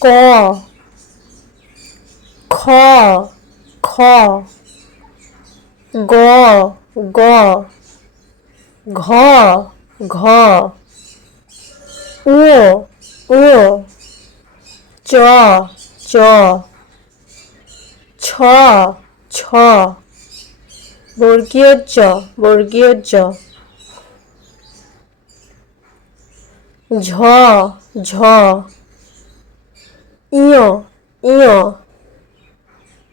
ক খ খ গ গ ঘ ঘ উ উ চ চ ছ ছ বর্গীয় জ বর্গীয় জ ঝ ঝ। ইয় ইয়।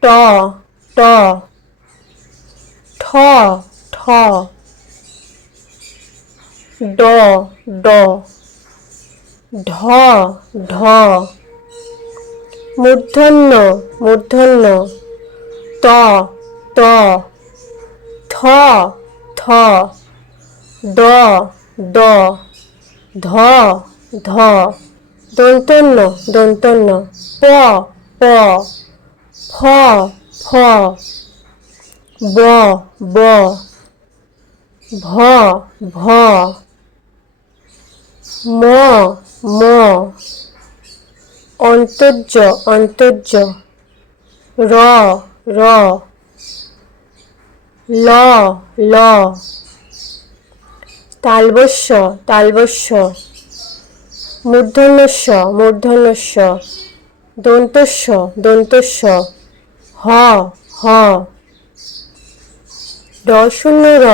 ট ট। ঠ ঠ। ড ড। ঢ ঢ। মূর্ধন্য মূর্ধন্য। ত ত। থ থ। দ দ। ধ ধ দন্তন্য দন্তন্য প প ফ ফ ব ব ভ ভ ম ম অন্তর্য অন্তর্য র র ল ল তালবস্য তালবস্য মূর্ধন্যস্য মূর্ধন্যস্য। দন্তস্য দন্তস্য। হ হ। ডশূন্য র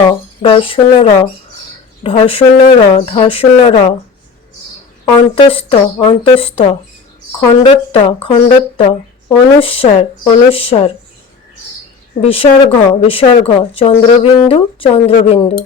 ডশূন্য র র র অন্তস্থ অন্তস্থ। খণ্ডত্ব খণ্ডত্ব। অনুস্বার অনুস্বার। বিসর্গ বিসর্গ। চন্দ্রবিন্দু চন্দ্রবিন্দু।